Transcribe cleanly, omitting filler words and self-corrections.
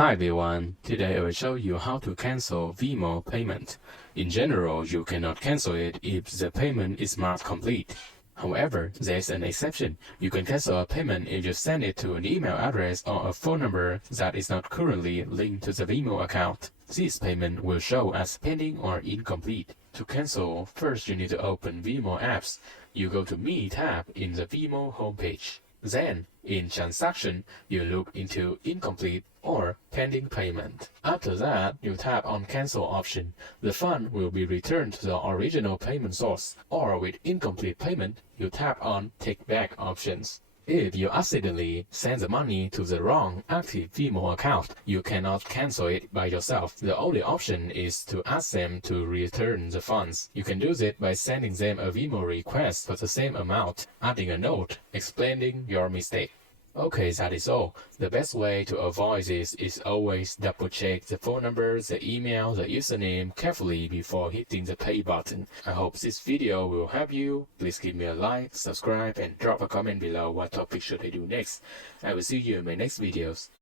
Hi everyone, today I will show you how to cancel Venmo payment. In general, you cannot cancel it if the payment is marked complete. However, there is an exception. You can cancel a payment if you send it to an email address or a phone number that is not currently linked to the Venmo account. This payment will show as pending or incomplete. To cancel, first you need to open Venmo apps. You go to Me tab in the Venmo homepage. Then, in Transaction, you look into Incomplete or Pending Payment. After that, you tap on Cancel option. The fund will be returned to the original payment source, or with incomplete payment, you tap on Take Back options. If you accidentally send the money to the wrong active Venmo account, you cannot cancel it by yourself. The only option is to ask them to return the funds. You can do it by sending them a Venmo request for the same amount, adding a note explaining your mistake. Okay, that is all. The best way to avoid this is always double check the phone number, the email, the username carefully before hitting the pay button. I hope this video will help you. Please give me a like, subscribe, and drop a comment below what topic should I do next. I will see you in my next videos.